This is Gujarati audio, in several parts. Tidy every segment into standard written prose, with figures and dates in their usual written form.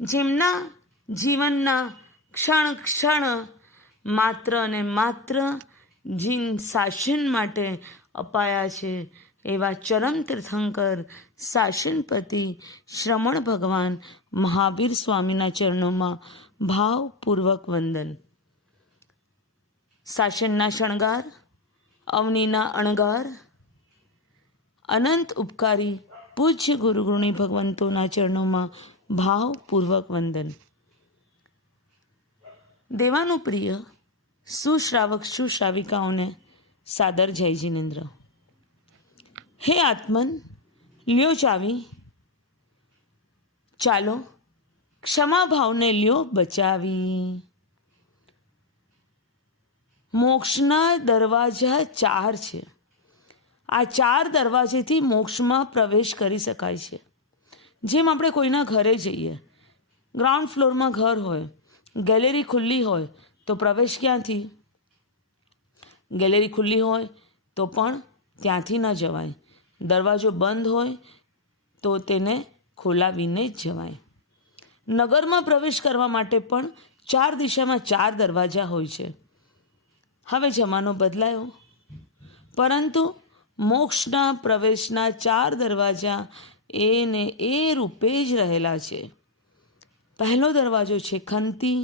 જેમના જીવનના ક્ષણ ક્ષણ માત્ર અને માત્ર જીન શાસન માટે અપાયા છે એવા ચરમ તીર્થંકર શાસનપતિ શ્રમણ ભગવાન મહાવીર સ્વામીના ચરણોમાં ભાવપૂર્વક વંદન. શાસનના શણગાર, અવનીના અણગાર, અનંત ઉપકારી પૂજ્ય ગુરુગુણી ભગવંતોના ચરણોમાં ભાવપૂર્વક વંદન. દેવાનું પ્રિય સુશ્રાવક સુશ્રાવિકાઓને સાદર જય જિનેન્દ્ર. હે આત્મન, લ્યો ચાવી, ચાલો ક્ષમા ભાવને લ્યો બચાવી. મોક્ષના દરવાજા 4 છે. આ 4 દરવાજેથી મોક્ષમાં પ્રવેશ કરી શકાય છે. જેમ આપણે કોઈના ઘરે જઈએ, ગ્રાઉન્ડ ફ્લોરમાં ઘર હોય, ગેલેરી ખુલ્લી હોય તો પ્રવેશ ક્યાંથી? ગેલેરી ખુલ્લી હોય તો પણ ત્યાંથી ન જવાય. દરવાજો બંધ હોય તો તેને ખોલાવીને જ જવાય. નગરમાં પ્રવેશ કરવા માટે પણ 4 દિશામાં 4 દરવાજા હોય છે. હવે જમાનો બદલાયો, પરંતુ મોક્ષના પ્રવેશના 4 દરવાજા એને એ રૂપે જ રહેલા છે. પહેલો દરવાજો છે ખંતી,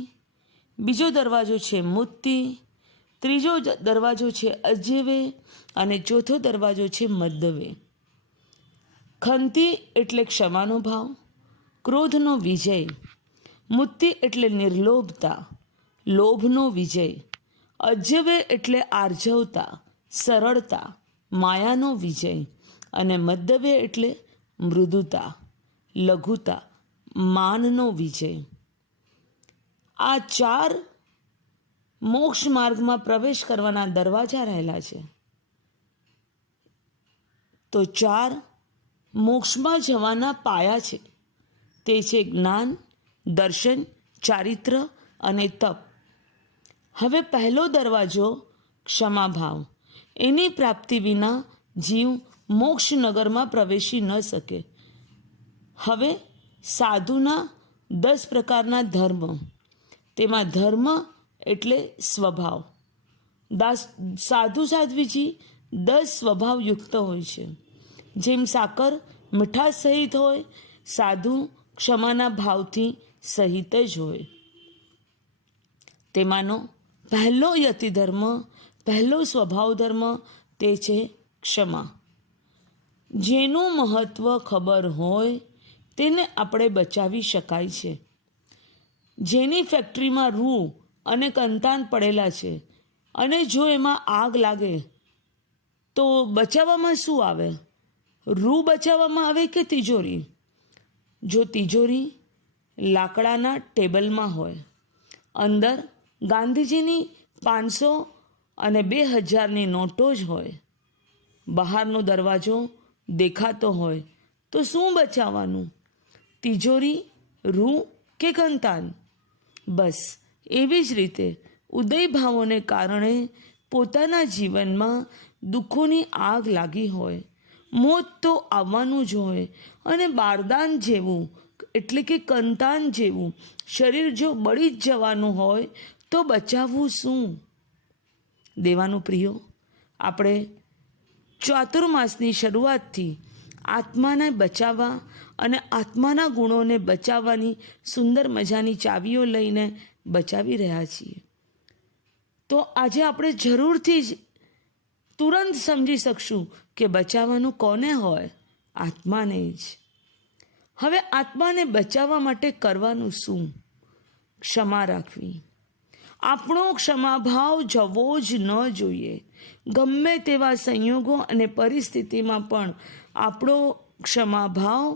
બીજો દરવાજો છે મુક્તિ, ત્રીજો દરવાજો છે અજ્યવે અને ચોથો દરવાજો છે મદ્દવે. ખંતી એટલે ક્ષમાનો ભાવ, ક્રોધનો વિજય. મુક્તિ એટલે નિર્લોભતા, લોભનો વિજય. અજ્યવે એટલે આર્જવતા, સરળતા, માયાનો વિજય. અને મદ્દવે એટલે મૃદુતા, લઘુતા, માનનો વિજય. આ 4 મોક્ષ માર્ગમાં પ્રવેશ કરવાના દરવાજા રહેલા છે. તો 4 મોક્ષમાં જવાના પાયા છે. તે છે જ્ઞાન, દર્શન, ચારિત્ર અને તપ. હવે પહેલો દરવાજો ક્ષમાભાવ. એની પ્રાપ્તિ વિના જીવ મોક્ષનગરમાં પ્રવેશી ન શકે. હવે સાધુના 10 પ્રકારના ધર્મ. તેમાં ધર્મ એટલે સ્વભાવ. સાધુ સાધ્વીજી 10 સ્વભાવયુક્ત હોય છે. જેમ સાકર મીઠાશ સહિત હોય, સાધુ ક્ષમાના ભાવથી સહિત જ હોય. તેમાંનો પહેલો યતિ ધર્મ, પહેલો સ્વભાવ ધર્મ તે છે ક્ષમા. જેનું મહત્ત્વ ખબર હોય તેને આપણે બચાવી શકાય છે. જેની ફેક્ટરીમાં રૂ અને કંતાન પડેલા છે અને જો એમાં આગ લાગે તો બચાવવામાં શું આવે? રૂ બચાવવામાં આવે કે તિજોરી? જો તિજોરી લાકડાના ટેબલમાં હોય, અંદર ગાંધીજીની 500 અને 2000ની નોટો જ હોય, બહારનો દરવાજો દેખાતો હોય, તો શું બચાવવાનું? તિજોરી, રૂ કે કંતાન? બસ એવી જ રીતે ઉદયભાવોને કારણે પોતાના જીવનમાં દુઃખોની આગ લાગી હોય, મોત તો આવવાનું જ હોય, અને બારદાન જેવું એટલે કે કંતાન જેવું શરીર જો બળી જ જવાનું હોય તો બચાવવું શું? દેવાનું પ્રિયો, આપણે ચાતુર્માસની શરૂઆતથી આત્માને બચાવવા અને આત્માના ગુણોને બચાવવાની સુંદર મજાની ચાવીઓ લઈને બચાવી રહ્યા છીએ. તો આજે આપણે જરૂરથી જ તુરંત સમજી શકશું કે બચાવવાનું કોને હોય? આત્માને જ. હવે આત્માને બચાવવા માટે કરવાનું શું? ક્ષમા રાખવી. આપણો ક્ષમાભાવ જવો જ ન જોઈએ. ગમે તેવા સંયોગો અને પરિસ્થિતિમાં પણ આપણો ક્ષમાભાવ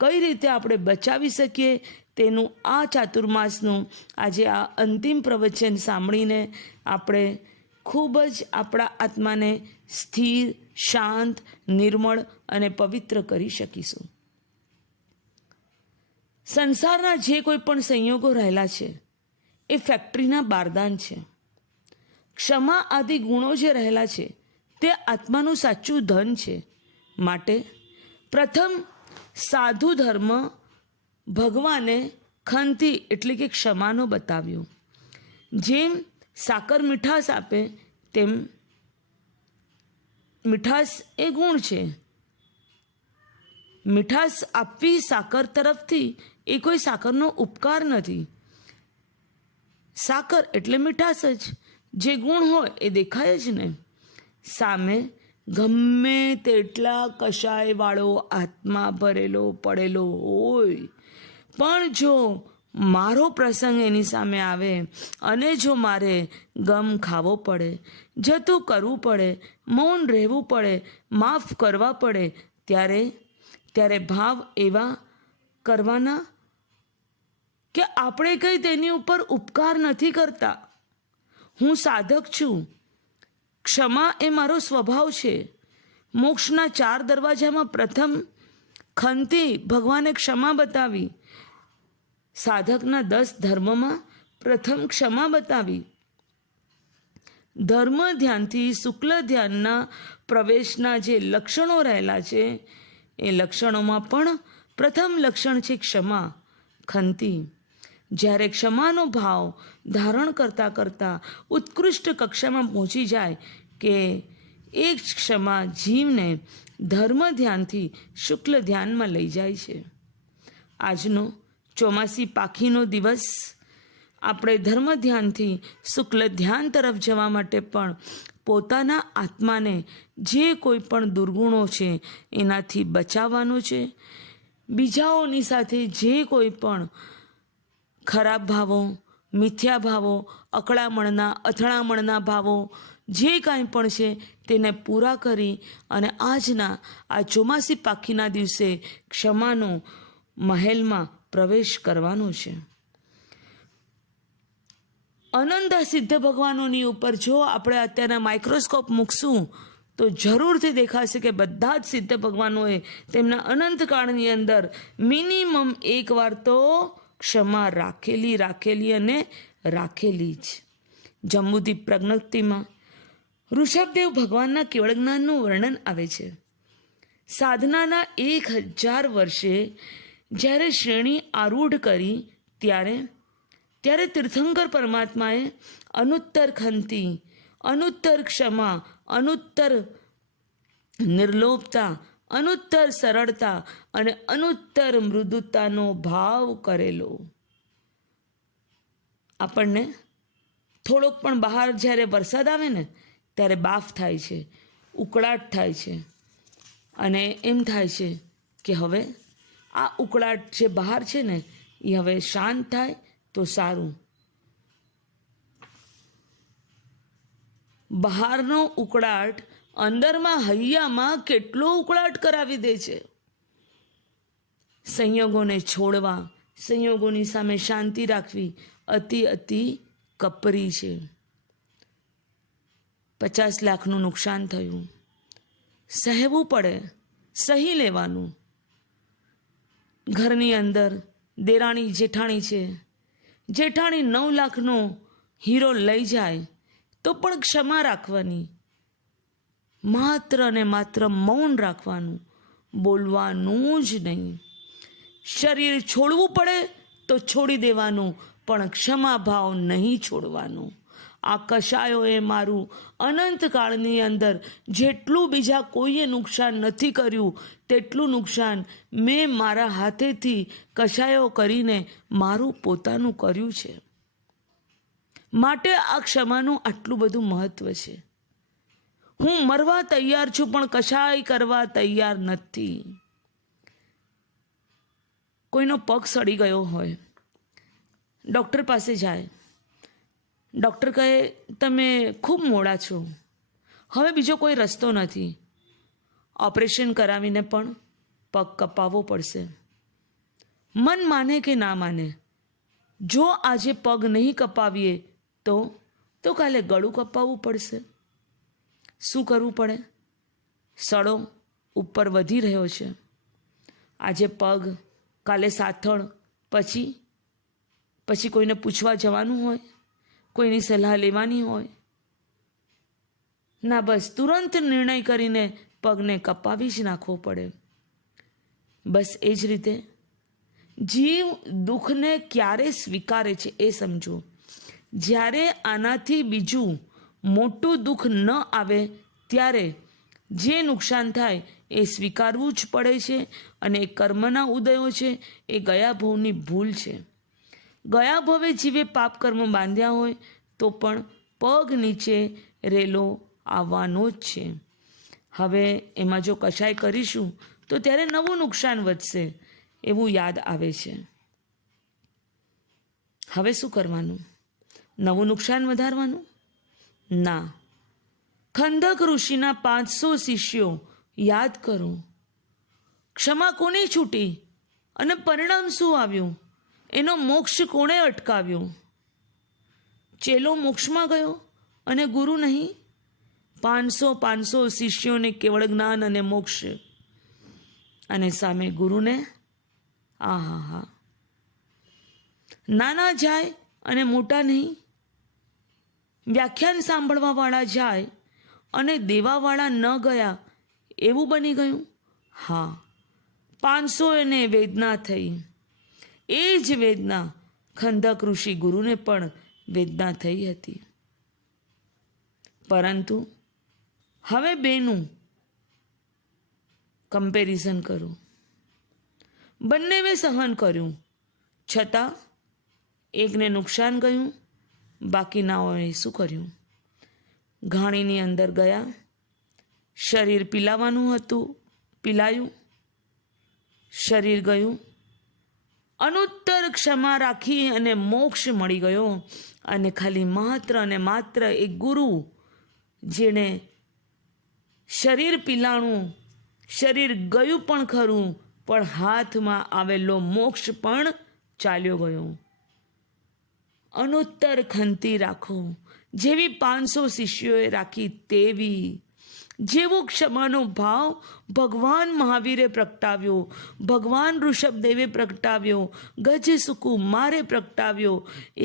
કઈ રીતે આપણે બચાવી શકીએ તેનું આ ચાતુર્માસનું આજે આ અંતિમ પ્રવચન સાંભળીને આપણે ખૂબ જ આપણા આત્માને સ્થિર, શાંત, નિર્મળ અને પવિત્ર કરી શકીશું. સંસારના જે કોઈ પણ સંયોગો રહેલા છે એ ફેક્ટરીના બારદાન છે. ક્ષમા આદિ ગુણો જે રહેલા છે તે આત્માનું સાચું ધન છે. માટે પ્રથમ સાધુ ધર્મ ભગવાને ખંતી એટલે કે ક્ષમાનો બતાવ્યો. જેમ સાકર મીઠાશ આપે તેમ મીઠાશ એ ગુણ છે. મીઠાશ આપવી સાકર તરફથી એ કોઈ સાકરનો ઉપકાર નથી. સાકર એટલે મીઠાશ જ, જે ગુણ હોય એ દેખાય જ ને. સામે ગમે તેટલા કશાયવાળો આત્મા ભરેલો પડેલો હોય, પણ જો મારો પ્રસંગ એની સામે આવે અને જો મારે ગમ ખાવો પડે, જતું કરવું પડે, મૌન રહેવું પડે, માફ કરવા પડે, ત્યારે ભાવ એવા કરવાના કે આપણે કંઈ તેની ઉપર ઉપકાર નથી કરતા. હું સાધક છું. ક્ષમા એ મારો સ્વભાવ છે. મોક્ષના 4 દરવાજામાં પ્રથમ ખંતી ભગવાને ક્ષમા બતાવી. સાધકના 10 ધર્મમાં પ્રથમ ક્ષમા બતાવી. ધર્મ ધ્યાનથી શુક્લ ધ્યાનના પ્રવેશના જે લક્ષણો રહેલા છે એ લક્ષણોમાં પણ પ્રથમ લક્ષણ છે ક્ષમા, ખંતી. જ્યારે ક્ષમાનો ભાવ ધારણ કરતાં કરતાં ઉત્કૃષ્ટ કક્ષામાં પહોંચી જાય કે એ ક્ષમા જીવને ધર્મ ધ્યાનથી શુક્લ ધ્યાનમાં લઈ જાય છે. આજનો ચોમાસી પાખીનો દિવસ આપણે ધર્મ ધ્યાનથી શુક્લ ધ્યાન તરફ જવા માટે પણ પોતાના આત્માને જે કોઈ પણ દુર્ગુણો છે એનાથી બચાવવાનો છે. બીજાઓની સાથે જે કોઈ પણ ખરાબ ભાવો, મિથ્યા ભાવો, અકળામણના અથડામણના ભાવો જે કાંઈ પણ છે તેને પૂરા કરી અને આજના આ ચોમાસી પાખીના દિવસે ક્ષમાનો મહેલમાં પ્રવેશ કરવાનો છે. અનંત સિદ્ધ ભગવાનોની ઉપર જો આપણે અત્યારના માઇક્રોસ્કોપ મૂકશું તો જરૂરથી દેખાશે કે બધા જ સિદ્ધ ભગવાનોએ તેમના અનંતકાળની અંદર મિનિમમ એકવાર તો ક્ષમા રાખેલી અને રાખેલી જ. જંબુદ્વીપ પ્રજ્ઞપ્તિમાં ઋષભદેવ ભગવાનના કેવળ જ્ઞાનનું વર્ણન આવે છે. સાધનાના 1000 વર્ષે જ્યારે શ્રેણી આરૂઢ કરી ત્યારે તીર્થંકર પરમાત્માએ અનુત્તર ખંતી, અનુત્તર ક્ષમા, અનુત્તર નિર્લોભતા, અનુત્તર સરળતા અને અનુત્તર મૃદુતાનો ભાવ કરેલો. આપણને થોડોક પણ બહાર જ્યારે વરસાદ આવે ને ત્યારે બાફ થાય છે, ઉકળાટ થાય છે અને એમ થાય છે કે હવે આ ઉકળાટ જે બહાર છે ને એ હવે શાંત થાય તો સારું. બહારનો ઉકળાટ અંદરમાં હૈયામાં કેટલો ઉકળાટ કરાવી દે છે. સંયોગોને છોડવા, સંયોગોની સામે શાંતિ રાખવી અતિ કપરી છે. 50 લાખનું નુકસાન થયું, સહેવું પડે, સહી લેવાનું. ઘરની અંદર દેરાણી જેઠાણી છે, જેઠાણી 9 લાખનો હીરો લઈ જાય તો પણ ક્ષમા રાખવાની. માત્ર ને માત્ર મૌન રાખવાનું, બોલવાનું જ નહીં. શરીર છોડવું પડે તો છોડી દેવાનું, પણ ક્ષમા ભાવ નહીં છોડવાનું. આ કશાયોએ મારું અનંતકાળની અંદર જેટલું બીજા કોઈએ નુકસાન નથી કર્યું તેટલું નુકસાન મેં મારા હાથેથી કશાયો કરીને મારું પોતાનું કર્યું છે. માટે આ ક્ષમાનું આટલું બધું મહત્વ છે. હું મરવા તૈયાર છું પણ કશાય કરવા તૈયાર નથી. કોઈનો પગ સડી ગયો હોય, ડૉક્ટર પાસે જાય, ડૉક્ટર કહે તમે ખૂબ મોડા છો, હવે બીજો કોઈ રસ્તો નથી, ઓપરેશન કરાવીને પણ પગ કપાવવો પડશે. મન માને કે ના માને, જો આજે પગ નહીં કપાવીએ તો કાલે ગળું કપાવવું પડશે. શું કરવું પડે? સડો ઉપર વધી રહ્યો છે, આજે પગ, કાલે સાથળ, પછી કોઈને પૂછવા જવાનું હોય, કોઈની સલાહ લેવાની હોય ના, બસ તુરંત નિર્ણય કરીને પગને કપાવી જ નાખવો પડે. બસ એ જ રીતે જીવ દુઃખને ક્યારે સ્વીકારે છે એ સમજો. જ્યારે આનાથી બીજું મોટું દુઃખ ન આવે ત્યારે જે નુકસાન થાય એ સ્વીકારવું જ પડે છે. અને એ કર્મના ઉદયો છે, એ ગયા ભવની ભૂલ છે. ગયા ભવે જીવે પાપ કર્મ બાંધ્યા હોય તો પણ પગ નીચે રેલો આવવાનો જ છે. હવે એમાં જો કશાય કરીશું તો ત્યારે નવું નુકસાન વધશે એવું યાદ આવે છે. હવે શું કરવાનું? નવું નુકસાન વધારવાનું? ના. ખંદક ઋષિના 500 શિષ્યો યાદ કરો. ક્ષમા કોની છૂટી અને પરિણામ શું આવ્યું? એનો મોક્ષ કોણે અટકાવ્યો? ચેલો મોક્ષમાં ગયો અને ગુરુ નહીં. 500 શિષ્યોને કેવળ જ્ઞાન અને મોક્ષ, અને સામે ગુરુને આહા. નાના જાય અને મોટા નહીં. વ્યાખ્યાન સાંભળવાવાળા જાય અને દેવાવાળા ન ગયા એવું બની ગયું. હા, 500 વેદના થઈ. એ જ વેદના ખંદક ઋષિ ગુરુને પણ વેદના થઈ હતી. પરંતુ હવે બેનું કમ્પેરિઝન કરું. બંનેએ સહન કર્યું, છતાં એકને નુકસાન ગયું, બાકીનાઓએ શું કર્યું? ઘાણીની અંદર ગયા, શરીર પીલાવાનું હતું, પીલાયું, શરીર ગયું. અનુત્તર ક્ષમા રાખી અને મોક્ષ મળી ગયો. અને ખાલી માત્ર અને માત્ર એક ગુરુ, જેણે શરીર પીલાણું, શરીર ગયું પણ ખરું, પણ હાથમાં આવેલો મોક્ષ પણ ચાલ્યો ગયો. અનુત્તર ખંતી રાખો, જેવી 500 શિષ્યોએ રાખી તેવી. જેવો ક્ષમાનો ભાવ ભગવાન મહાવીરે પ્રગટાવ્યો, ભગવાન ઋષભદેવે પ્રગટાવ્યો, ગજ સુકુમારે પ્રગટાવ્યો,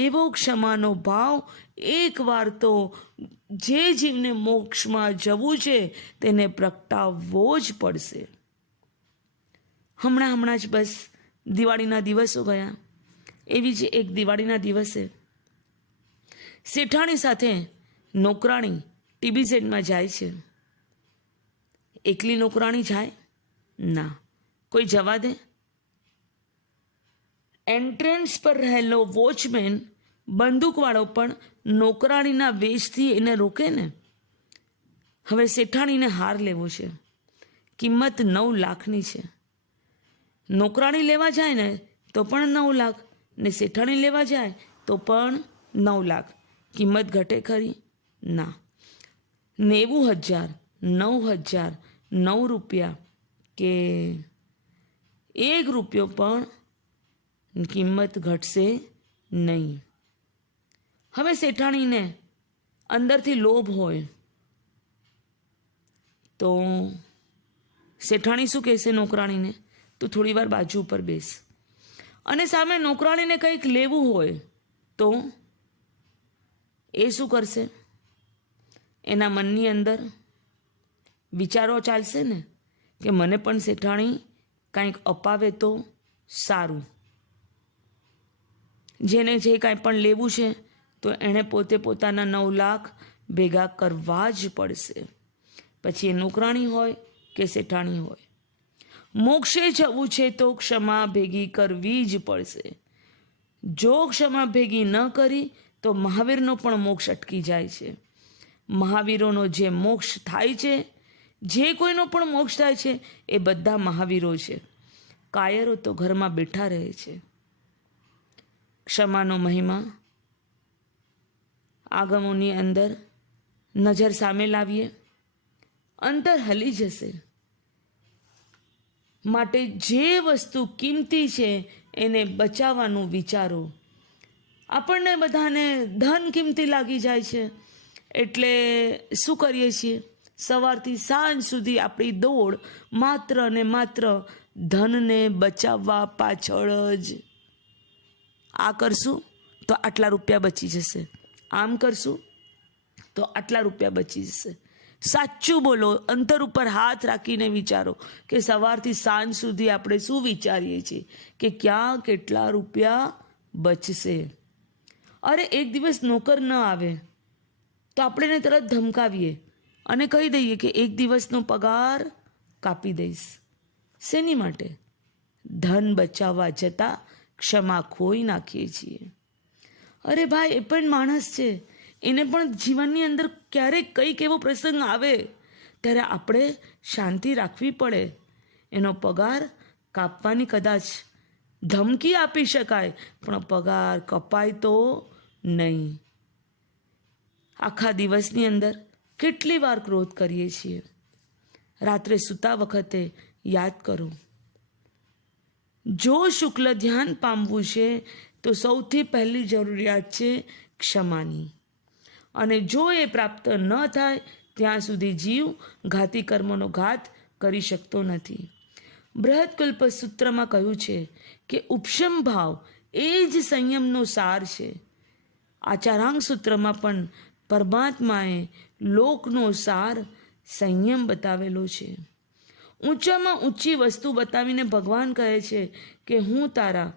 એવો ક્ષમાનો ભાવ એકવાર તો જે જીવને મોક્ષમાં જવું છે તેને પ્રગટાવવો જ પડશે. હમણાં જ બસ દિવાળીના દિવસો ગયા. એવી જ એક દિવાળીના દિવસે શેઠાણી સાથે નોકરાણી TBZમાં જાય છે. એકલી નોકરાણી જાય? ના, કોઈ જવા દે? એન્ટ્રન્સ પર રહેલો વોચમેન બંદૂકવાળો પણ નોકરાણીના વેશથી એને રોકે ને. હવે શેઠાણીને હાર લેવો છે, કિંમત 9 લાખની છે. નોકરાણી લેવા જાય ને તો પણ 9 લાખ, ને શેઠાણી લેવા જાય તો પણ 9 લાખ. કિંમત ઘટે ખરી? ના. 90,000, 9,000, 9 રૂપિયા કે 1 રૂપિયો પણ કિંમત ઘટશે નહીં. હવે શેઠાણીને અંદરથી લોભ હોય તો શેઠાણી શું કહેશે નોકરાણીને? તું થોડી વાર બાજુ ઉપર બેસ. અને સામે નોકરાણીને કંઈક લેવું હોય તો એ શું કરશે? એના મનની અંદર વિચારો ચાલશે ને કે મને પણ શેઠાણી કંઈક અપાવે તો સારું. જેને જે કાંઈ પણ લેવું છે તો એણે પોતે પોતાના 9 લાખ ભેગા કરવા જ પડશે. પછી એ નોકરાણી હોય કે શેઠાણી હોય. મોક્ષે જવું છે તો ક્ષમા ભેગી કરવી જ પડશે. જો ક્ષમા ભેગી ન કરી તો મહાવીરનો પણ મોક્ષ અટકી જાય છે. મહાવીરોનો જે મોક્ષ થાય છે, જે કોઈનો પણ મોક્ષ થાય છે, એ બધા મહાવીરો છે. કાયરો તો ઘરમાં બેઠા રહે છે. ક્ષમાનો મહિમા આગમોની અંદર નજર સામે લાવીએ, અંતર હલી જશે. માટે જે વસ્તુ કિંમતી છે એને બચાવવાનું વિચારો. આપણને બધાને ધન કિંમતી લાગી જાય છે એટલે શું કરીએ છીએ? સવારથી સાંજ સુધી આપણી દોડ માત્ર ને માત્ર ધનને બચાવવા પાછળ જ. આ કરશું તો આટલા રૂપિયા બચી જશે, આમ કરશું તો આટલા રૂપિયા બચી જશે. સાચું બોલો, અંતર ઉપર હાથ રાખીને વિચારો કે સવારથી સાંજ સુધી આપણે શું વિચારીએ છીએ કે ક્યાં કેટલા રૂપિયા બચશે. અરે એક દિવસ નોકર ન આવે તો આપણે એને તરત ધમકાવીએ અને કહી દઈએ કે એક દિવસનો પગાર કાપી દઈશ. શેની માટે? ધન બચાવવા જતાં ક્ષમા ખોઈ નાખીએ છીએ. અરે ભાઈ, એ પણ માણસ છે, એને પણ જીવનની અંદર ક્યારેક કંઈક એવો પ્રસંગ આવે ત્યારે આપણે શાંતિ રાખવી પડે. એનો પગાર કાપવાની કદાચ ધમકી આપી શકાય, પણ પગાર કપાય તો નહીં. આખા દિવસની અંદર કેટલી વાર ક્રોધ કરીએ છીએ. રાત્રે સૂતા વખતે યાદ કરો, જો શુક્લ ધ્યાન પામવું છે તો સૌથી પહેલી જરૂરિયાત છે ક્ષમાની. અને જો એ પ્રાપ્ત ન થાય ત્યાં સુધી જીવ ઘાતી કર્મોનો ઘાત કરી શકતો નથી. બૃહત્કલ્પ સૂત્રમાં કહ્યું છે કે ઉપશમ ભાવ એ જ સંયમનો સાર છે. આચારાંગ સૂત્રમાં પણ પરમાત્માએ લોકનો સાર સંયમ બતાવેલો છે. ઊંચામાં ઊંચી વસ્તુ બતાવીને ભગવાન કહે છે કે હું તારા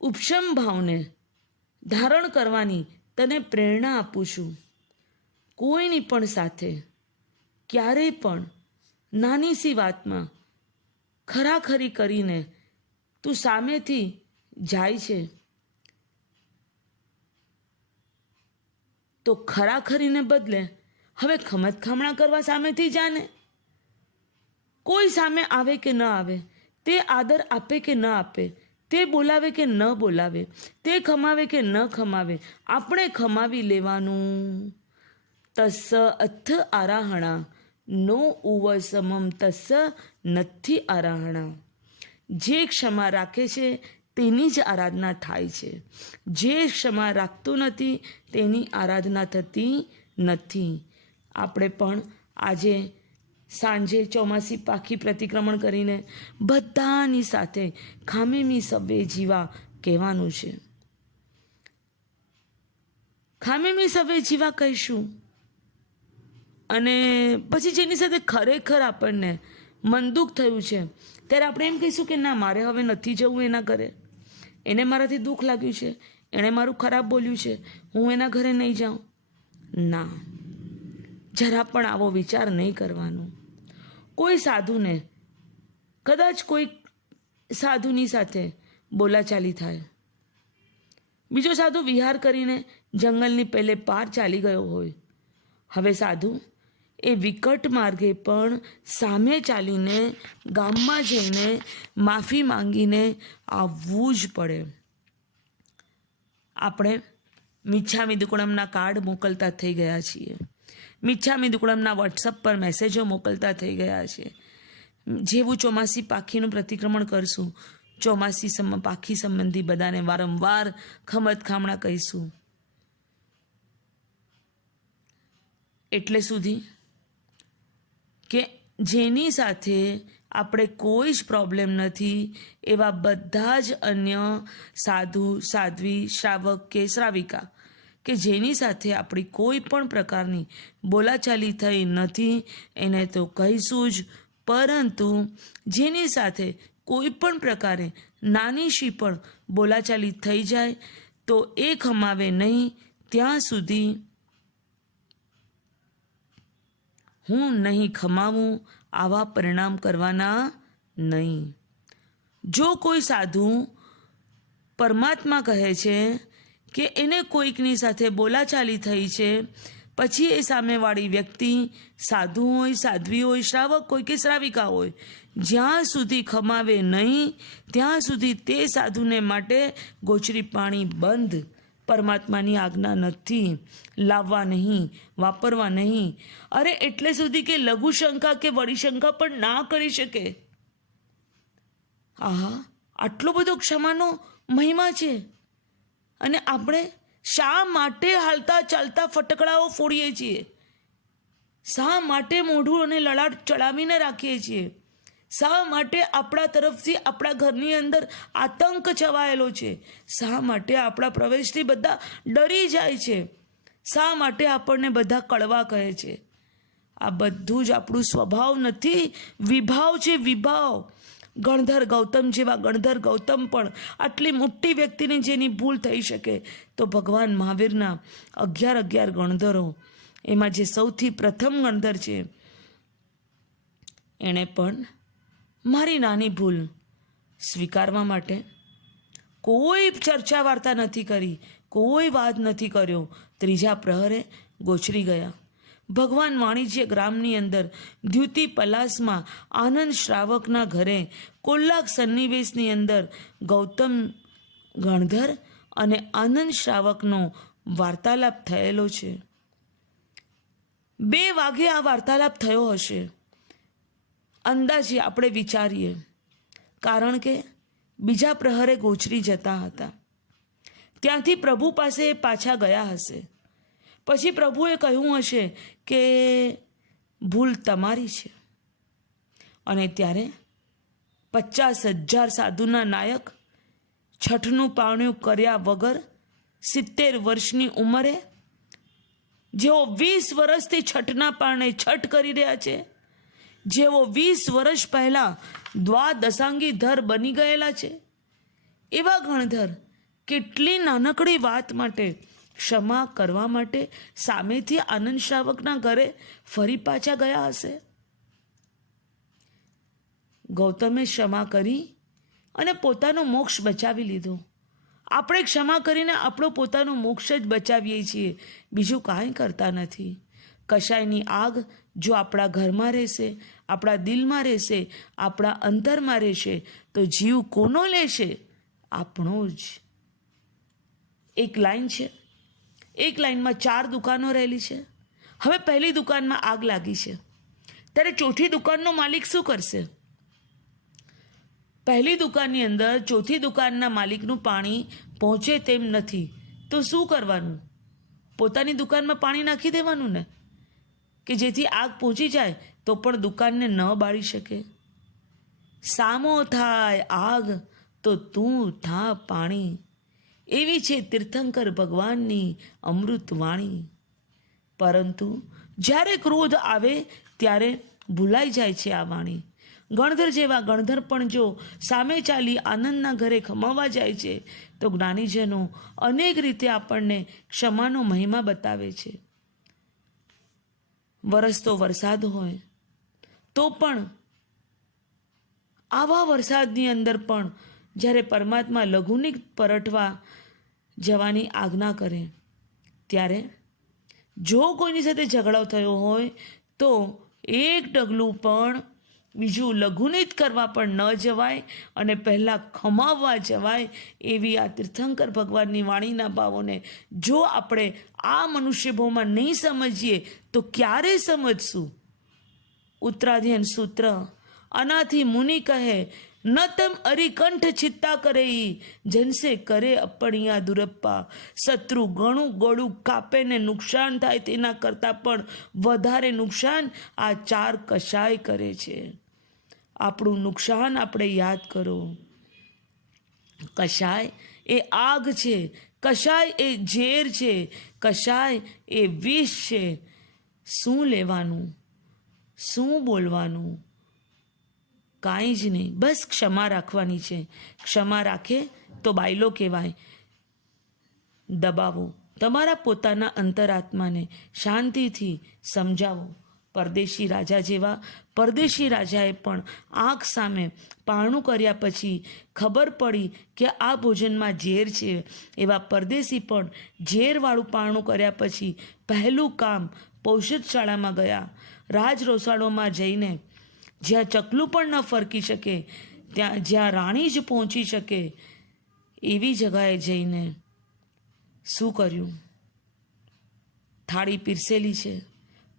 ઉપશમ ભાવને ધારણ કરવાની તને પ્રેરણા આપું છું. કોઈની પણ સાથે ક્યારેય પણ નાની સી વાતમાં ખરાખરી કરીને તું સામેથી જાય છે તો ખરાખરીને બદલે હવે ખમતખામણા કરવા સામેથી જાને. કોઈ સામે આવે કે ન આવે, તે આદર આપે કે ન આપે, તે બોલાવે કે ન બોલાવે, તે ખમાવે કે ન ખમાવે, આપણે ખમાવી લેવાનું. તસ્સ અથ્થ આરાહણા નો ઉવ સમમ તસ્સ નથી આરાહણા. જે ક્ષમા રાખે છે તેની જ આરાધના થાય છે. જે ક્ષમા રાખતું નથી તેની આરાધના થતી નથી. આપણે પણ આજે સાંજે ચોમાસી પાખી પ્રતિક્રમણ કરીને બધાની સાથે ખામેમી સવે જીવા કહેવાનું છે. ખામેમી સવે જીવા કહીશું અને પછી જેની સાથે ખરેખર આપણને મન દુઃખ થયું છે ત્યારે આપણે એમ કહીશું કે ના, મારે હવે નથી જવું એના ઘરે. એને મારાથી દુઃખ લાગ્યું છે, એણે મારું ખરાબ બોલ્યું છે, હું એના ઘરે નહીં જાઉં. ના, જરા પણ આવો વિચાર નહીં કરવાનો. કોઈ સાધુને કદાચ કોઈ સાધુની સાથે બોલાચાલી થાય, બીજો સાધુ વિહાર કરીને જંગલની પહેલે પાર ચાલી ગયો હોય, હવે સાધુ એ વિકટ માર્ગે પણ સામે ચાલીને ગામમાં જઈને માફી માંગીને આવવું જ પડે. આપણે મિચ્છામી દુક્કડમના કાર્ડ મોકલતા થઈ ગયા છીએ. મિચ્છામી દુક્કડમના વોટ્સઅપ પર મેસેજો મોકલતા થઈ ગયા છે. જેવું ચોમાસી પાખીનું પ્રતિક્રમણ કરશું, ચોમાસી પાખી સંબંધી બધાને વારંવાર ખમતખામણા કહીશું. એટલે સુધી કે જેની સાથે આપણે કોઈ જ પ્રોબ્લેમ નથી એવા બધા જ અન્ય સાધુ, સાધ્વી, શ્રાવક કે શ્રાવિકા કે જેની સાથે આપણી કોઈ પણ પ્રકારની બોલાચાલી થઈ નથી એને તો કહીશું જ. પરંતુ જેની સાથે કોઈ પણ પ્રકારે નાની શી પણ બોલાચાલી થઈ જાય તો એ ખમાવે નહીં ત્યાં સુધી હું નહીં ખમાવું આવા પરિણામ કરવાના નહીં. જો કોઈ સાધુ પરમાત્મા કહે છે કે એને કોઈકની સાથે બોલાચાલી થઈ છે, પછી એ સામેવાળી વ્યક્તિ સાધુ હોય, સાધ્વી હોય, શ્રાવક હોય કે શ્રાવિકા હોય, જ્યાં સુધી ખમાવે નહીં ત્યાં સુધી તે સાધુને માટે ગોચરી પાણી બંધ. પરમાત્માની આજ્ઞા નથી, લાવવા નહીં, વાપરવા નહીં. અરે એટલે સુધી કે લઘુશંકા કે વડીશંકા પણ ના કરી શકે. આહા, આટલો બધો ક્ષમાનો મહિમા છે અને આપણે શા માટે હાલતા ચાલતા ફટકડાઓ ફોડીએ છીએ? શા માટે મોઢું અને લલાટ ચડાવીને રાખીએ છીએ? શા માટે આપણા તરફથી આપણા ઘરની અંદર આતંક છવાયેલો છે? શા માટે આપણા પ્રવેશથી બધા ડરી જાય છે? શા માટે આપણને બધા કડવા કહે છે? આ બધું જ આપણું સ્વભાવ નથી, વિભાવ છે, વિભાવ. ગણધર ગૌતમ જેવા ગણધર ગૌતમ પણ આટલી મોટી વ્યક્તિની જેની ભૂલ થઈ શકે, તો ભગવાન મહાવીરના 11 ગણધરો, એમાં જે સૌથી પ્રથમ ગણધર છે, એણે પણ મારી નાની ભૂલ સ્વીકારવા માટે કોઈ ચર્ચા વાર્તા નથી કરી, કોઈ વાત નથી કર્યો. ત્રીજા પ્રહરે ગોચરી ગયા. ભગવાન વાણિજ્ય ગ્રામની અંદર દ્યુતિ પલાસમાં આનંદ શ્રાવકના ઘરે કોલાક સન્નિવેશની અંદર ગૌતમ ગણધર અને આનંદ શ્રાવકનો વાર્તાલાપ થયેલો છે. 2 વાગે આ વાર્તાલાપ થયો હશે, અંદાજે આપણે વિચારીએ, કારણ કે બીજા પ્રહરે ગોચરી જતા હતા. ત્યાંથી પ્રભુ પાસે પાછા ગયા હશે. પછી પ્રભુએ કહ્યું હશે કે ભૂલ તમારી છે. અને ત્યારે 50,000 સાધુના નાયક છઠનું પારણું કર્યા વગર 70 વર્ષની ઉંમરે, જેઓ 20 વર્ષથી છઠના પારણે છઠ કરી રહ્યા છે, જેઓ 20 વર્ષ પહેલાં દ્વાદશાંગી ધર બની ગયેલા છે, એવા ગણધર કેટલી નાનકડી વાત માટે ક્ષમા કરવા માટે સામેથી આનંદ શ્રાવકના ઘરે ફરી પાછા ગયા હશે. ગૌતમે ક્ષમા કરી અને પોતાનો મોક્ષ બચાવી લીધો. આપણે ક્ષમા કરીને આપણો પોતાનો મોક્ષ જ બચાવીએ છીએ, બીજું કાંઈ કરતા નથી. કશાયની આગ જો આપણા ઘરમાં રહેશે, આપણા દિલમાં રહેશે, આપણા અંતરમાં રહેશે, તો જીવ કોનો લેશે? આપણો જ. એક લાઈન છે, એક લાઈનમાં 4 દુકાનો રહેલી છે. હવે પહેલી દુકાનમાં આગ લાગી છે, ત્યારે ચોથી દુકાનનો માલિક શું કરશે? પહેલી દુકાનની અંદર ચોથી દુકાનના માલિકનું પાણી પહોંચે તેમ નથી, તો શું કરવાનું? પોતાની દુકાનમાં પાણી નાખી દેવાનું ને, કે જેથી આગ પહોંચી જાય તો પણ દુકાનને ન બાળી શકે. સામો થાય આગ તો તું થા પાણી, એવી છે તીર્થંકર ભગવાનની અમૃત વાણી. પરંતુ જ્યારે ક્રોધ આવે ત્યારે ભૂલાઈ જાય છે આ વાણી. ગણધર જેવા ગણધર પણ જો સામે ચાલી આનંદના ઘરે ખમાવા જાય છે, તો જ્ઞાનીજનો અનેક રીતે આપણને ક્ષમાનો મહિમા બતાવે છે. વરસતો વરસાદ હોય તો પણ, આવા વરસાદની અંદર પણ જ્યારે પરમાત્મા લઘુનિક પરટવા જવાની આજ્ઞા કરે, ત્યારે જો કોઈની સાથે ઝઘડો થયો હોય તો એક ડગલું પણ બીજું લઘુનિત કરવા પણ ન જવાય અને પહેલાં ખમાવવા જવાય. એવી આ તીર્થંકર ભગવાનની વાણીના ભાવોને જો આપણે આ મનુષ્ય ભાવમાં નહીં સમજીએ તો ક્યારે સમજશું? ઉત્તરાધ્યયન સૂત્ર અનાથી મુનિ કહે, ન તમ અરિકંઠ ચિત્તા કરે, જનસે કરે અપણિયા દુરપ્પા. શત્રુ ઘણું ગળું કાપે ને નુકસાન થાય તેના કરતાં પણ વધારે નુકસાન આ 4 કશાય કરે છે. આપણું નુકસાન આપણે યાદ કરો. કશાય એ આગ છે, કશાય એ ઝેર છે, કશાય એ વિષ છે. શું લેવાનું, શું બોલવાનું? કાંઈ જ નહીં, બસ ક્ષમા રાખવાની છે. ક્ષમા રાખે તો બાયલો કહેવાય. દબાવો, તમારા પોતાના અંતરાત્માને શાંતિથી સમજાવો. પરદેશી રાજા જેવા પરદેશી રાજાએ પણ આંખ સામે પારણું કર્યા પછી ખબર પડી કે આ ભોજનમાં ઝેર છે, એવા પરદેશી પણ ઝેરવાળું પારણું કર્યા પછી પહેલું કામ પૌષદશાળામાં ગયા. રાજ રોસાળોમાં જઈને જ્યાં ચકલું પણ ન ફરકી શકે, ત્યાં જ્યાં રાણી જ પહોંચી શકે એવી જગાએ જઈને શું કર્યું? થાળી પીરસેલી છે,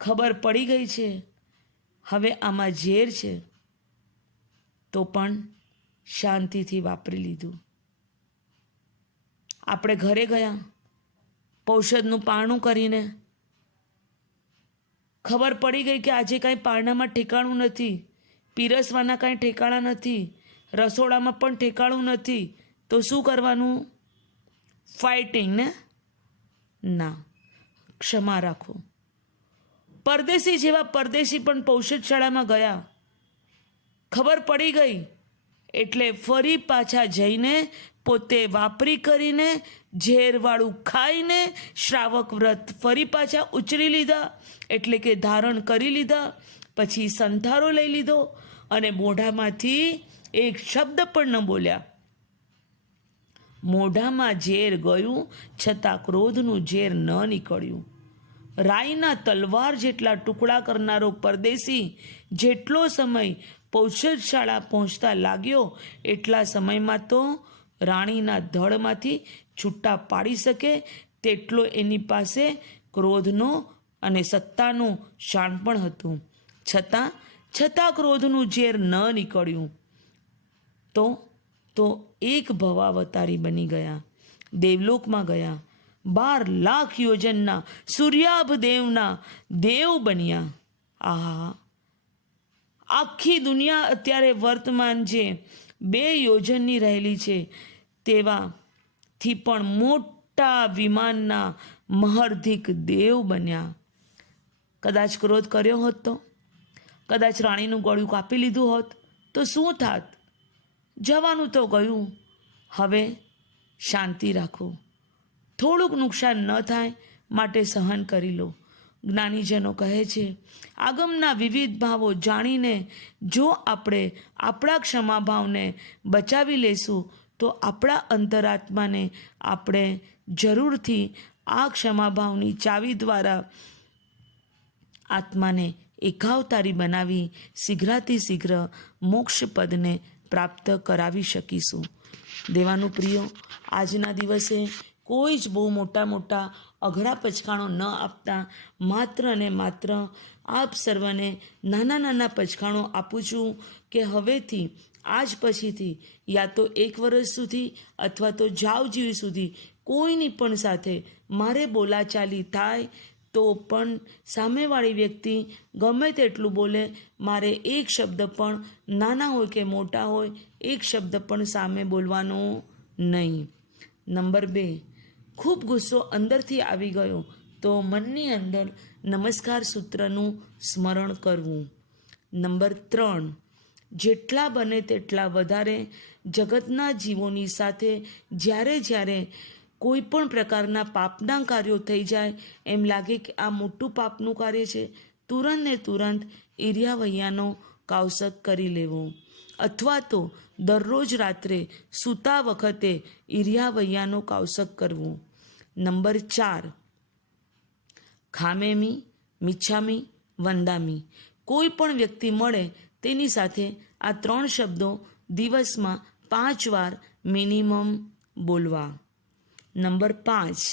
ખબર પડી ગઈ છે હવે આમાં ઝેર છે, તો પણ શાંતિથી વાપરી લીધું. આપણે ઘરે ગયા પૌષદનું પારણું કરીને, ખબર પડી ગઈ કે આજે કાંઈ પારણામાં ઠેકાણું નથી, પીરસવાના કાંઈ ઠેકાણા નથી, રસોડામાં પણ ઠેકાણું નથી, તો શું કરવાનું? ફાઇટિંગ ને? ના, ક્ષમા રાખો. પરદેશી જેવા પરદેશી પણ પૌષધશાળામાં ગયા, ખબર પડી ગઈ એટલે ફરી પાછા જઈને પોતે વાપરી કરીને ઝેરવાળું ખાઈને શ્રાવક વ્રત ફરી પાછા ઉચરી લીધા, એટલે કે ધારણ કરી લીધા. પછી સંથારો લઈ લીધો અને મોઢામાંથી એક શબ્દ પણ ન બોલ્યા. મોઢામાં ઝેર ગયું છતાં ક્રોધનું ઝેર ન નીકળ્યું. રાઈના તલવાર જેટલા ટુકડા કરનારો પરદેશી જેટલો સમય પૌષધશાળા પહોંચતા લાગ્યો એટલા સમયમાં તો રાણીના ધડમાંથી છૂટા પાડી શકે તેટલો એની પાસે ક્રોધનો અને સત્તાનું શાણપણ હતું. છતાં ક્રોધનું ઝેર ન નીકળ્યું તો એક ભવાવતારી બની ગયા, દેવલોકમાં ગયા, 12 લાખ યોજનના સૂર્યાભ દેવના દેવ બન્યા. આહા, આખી દુનિયા અત્યારે વર્તમાન જે 2 યોજનની રહેલી છે તેવાથી પણ મોટા વિમાનના મહર્ધિક દેવ બન્યા. કદાચ ક્રોધ કર્યો હોત તો, કદાચ રાણીનું ગળું કાપી લીધું હોત તો શું થાત? જવાનું તો ગયું, હવે શાંતિ રાખો. થોડુંક નુકસાન ન થાય માટે સહન કરી લો. જ્ઞાનીજનો કહે છે, આગમના વિવિધ ભાવો જાણીને જો આપણે આપણા ક્ષમાભાવને બચાવી લેશું તો આપણા અંતરાત્માને આપણે જરૂરથી આ ક્ષમાભાવની ચાવી દ્વારા આત્માને એકાવતારી બનાવી શીઘ્રાતિ શીઘ્ર મોક્ષ પદને પ્રાપ્ત કરાવી શકીશું. દેવાનું પ્રિયો, આજના દિવસે કોઈ જ બહુ મોટા અઘરા પચખાણો ન આપતા માત્ર ને માત્ર આપ સર્વને નાના પચખાણો આપું છું કે હવેથી આજ પછીથી યા તો 1 વર્ષ સુધી અથવા તો જાવજીવ સુધી કોઈની પણ સાથે મારે બોલાચાલી થાય તો પણ સામેવાળી વ્યક્તિ ગમે તેટલું બોલે, મારે એક શબ્દ પણ નાના હોય કે મોટા હોય એક શબ્દ પણ સામે બોલવાનો નહીં. નંબર 2, ખૂબ ગુસ્સો અંદરથી આવી ગયો તો મનની અંદર નમસ્કાર સૂત્રનું સ્મરણ કરવું. નંબર 3, જેટલા બને તેટલા વધારે જગતના જીવોની સાથે જ્યારે કોઈ પણ પ્રકારના પાપના કાર્યો થઈ જાય, એમ લાગે કે આ મોટું પાપનું કાર્ય છે, તુરંત ને તુરંત ઈર્યાવૈયાનો કાવસક કરી લેવો, અથવા તો દરરોજ રાત્રે સૂતા વખતે ઈર્યાવૈયાનો કાવસક કરવું. નંબર 4, ખામેમી મિચ્છામી વંદામી. કોઈ પણ વ્યક્તિ મળે તેની સાથે આ 3 શબ્દો દિવસમાં 5 વાર મિનિમમ બોલવા. નંબર 5,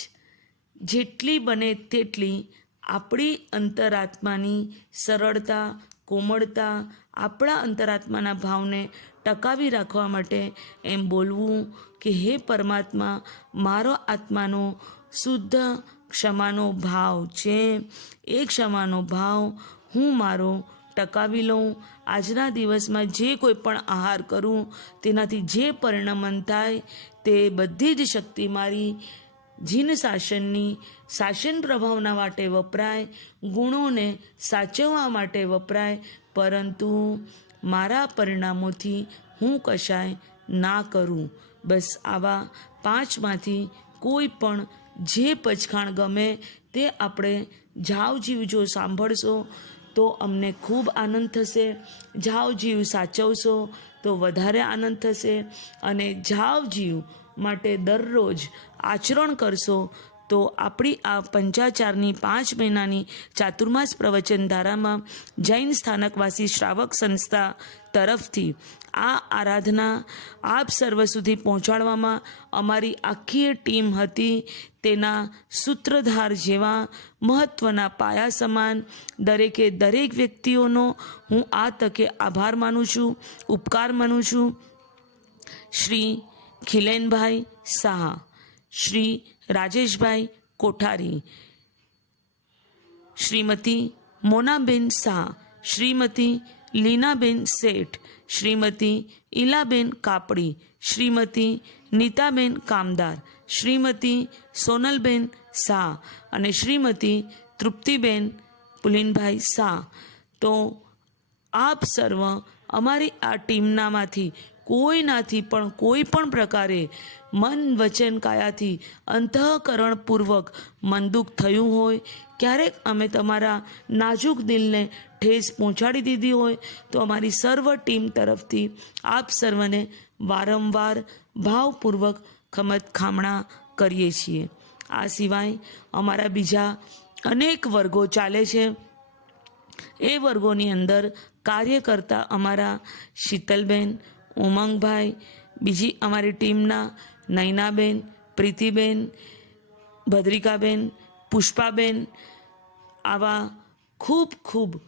જેટલી બને તેટલી આપણી અંતરાત્માની સરળતા, કોમળતા, આપણા અંતરાત્માના ભાવને ટકાવી રાખવા માટે એમ બોલવું કે હે પરમાત્મા, મારો આત્માનો શુદ્ધ ક્ષમાનો ભાવ છે, એ ક્ષમાનો ભાવ હું મારો ટકાવી લઉં. આજના દિવસમાં જે કોઈ પણ આહાર કરું તેનાથી જે પરિણમન થાય તે બધી જ શક્તિ મારી જીન શાસનની શાસન પ્રભાવના માટે વપરાય, ગુણોને સાચવવા માટે વપરાય, પરંતુ મારા પરિણામોથી હું કશાય ના કરું. બસ આવા 5માંથી કોઈ પણ જે પચખાણ ગમે તે આપણે જાવજીવ જો સાંભળશો તો અમને ખૂબ આનંદ થશે. જાવજીવ સાચવશો તો વધારે આનંદ થશે. અને જાવજીવ માટે દરરોજ આચરણ કરશો તો આપણી આ પંચાચારની 5 મહિનાની ચાતુર્માસ પ્રવચન ધારામાં જૈન સ્થાનકવાસી શ્રાવક સંસ્થા તરફથી આ આરાધના આપ સર્વ સુધી પહોંચાડવામાં અમારી આખી ટીમ હતી. તેના સૂત્રધાર જેવા મહત્ત્વના પાયા સમાન દરેક વ્યક્તિઓનો હું આ તકે આભાર માનું છું, ઉપકાર માનું છું. શ્રી ખિલેનભાઈ શાહ, શ્રી રાજેશભાઈ કોઠારી, શ્રીમતી મોનાબેન શાહ, શ્રીમતી લીનાબેન શેઠ, શ્રીમતી ઈલાબેન કાપડી, શ્રીમતી નીતાબેન કામદાર, શ્રીમતી સોનલબેન શાહ અને શ્રીમતી તૃપ્તિબેન પુલિનભાઈ શાહ. તો આપ સર્વ અમારી આ ટીમનામાંથી કોઈનાથી પણ કોઈ પણ પ્રકારે મન વચન કાયાથી અંતઃકરણપૂર્વક મનદુખ થયું હોય, ક્યારેક અમે તમારા નાજુક દિલને ઠેસ પહોંચાડી દીધી હોય, તો અમારી સર્વ ટીમ તરફથી આપ સર્વને વારંવાર ભાવપૂર્વક ખમતખામણા કરીએ છીએ. આ સિવાય અમારા બીજા અનેક વર્ગો ચાલે છે. એ વર્ગોની અંદર કાર્ય કરતા અમારા શીતલબેન, ઉમંગભાઈ, બીજી અમારી ટીમના નૈનાબેન, પ્રીતિબેન, ભદ્રિકાબેન, પુષ્પાબેન, આવા ખૂબ ખૂબ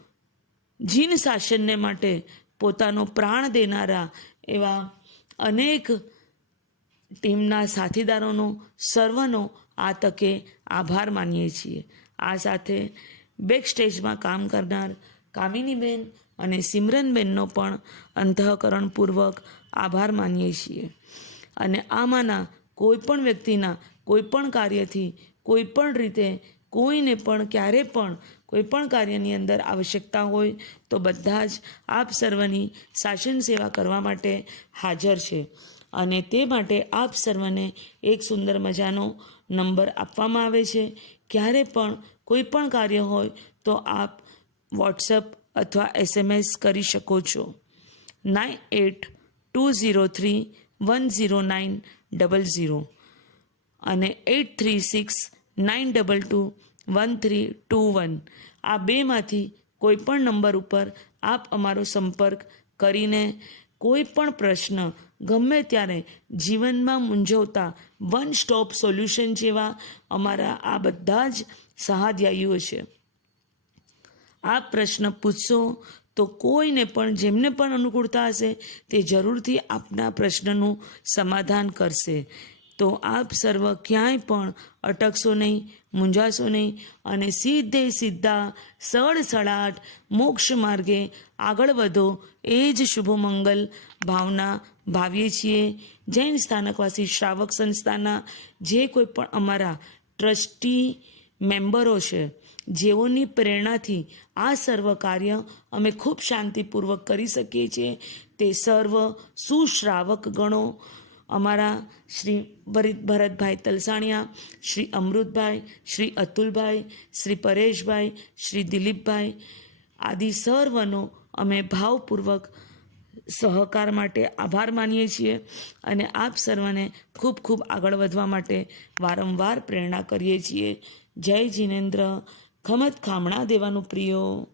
જીન શાસનને માટે પોતાનો પ્રાણ દેનારા એવા અનેક ટીમના સાથીદારોનો સર્વનો આ તકે આભાર માનીએ છીએ. આ સાથે બેક સ્ટેજમાં કામ કરનાર કામિનીબેન અને સિમરનબેનનો પણ અંતઃકરણપૂર્વક આભાર માનીએ છીએ. અને આમાંના કોઈ પણ વ્યક્તિના કોઈ પણ કાર્યથી કોઈ પણ રીતે કોઈને પણ ક્યારે પણ કોઈ પણ કાર્યની અંદર આવશ્યકતા હોય તો બધા જ આપ સર્વની શાસન સેવા કરવા માટે હાજર છે. અને તે માટે આપ સર્વને એક સુંદર મજાનો નંબર આપવામાં આવે છે. ક્યારે પણ કોઈ પણ કાર્ય હોય તો આપ વોટ્સઅપ અથવા SMS કરી શકો છો. 9820310900 અને 8369221321. આ બેમાંથી કોઈ પણ નંબર ઉપર આપ અમારો સંપર્ક કરીને કોઈ પણ પ્રશ્ન ગમે ત્યારે જીવનમાં મૂંઝવતા વન સ્ટોપ સોલ્યુશન જેવા અમારા આ બધા જ સહાધ્યાયીઓ છે. આપ પ્રશ્ન પૂછશો તો કોઈને પણ જેમને પણ અનુકૂળતા હશે તે જરૂરથી આપના પ્રશ્નનું સમાધાન કરશે. તો આપ સર્વ ક્યાંય પણ અટકશો નહીં, મૂંઝાશો નહીં અને સીધા સડસડાટ મોક્ષ માર્ગે આગળ વધો એ જ શુભમંગલ ભાવના ભાવીએ છીએ. જૈન સ્થાનકવાસી શ્રાવક સંસ્થાના જે કોઈ પણ અમારા ટ્રસ્ટી મેમ્બરો છે, જેઓની પ્રેરણાથી આ સર્વ કાર્ય અમે ખૂબ શાંતિપૂર્વક કરી શકીએ છીએ, તે સર્વ સુશ્રાવક ગણો અમારા શ્રી ભરતભાઈ તલસાણિયા, શ્રી અમૃતભાઈ, શ્રી અતુલભાઈ, શ્રી પરેશભાઈ, શ્રી દિલીપભાઈ આદિ સર્વનો અમે ભાવપૂર્વક સહકાર માટે આભાર માનીએ છીએ અને આપ સર્વને ખૂબ ખૂબ આગળ વધવા માટે વારંવાર પ્રેરણા કરીએ છીએ. જય જિનેન્દ્ર. ખમત ખામણા દેવાનું પ્રિયો.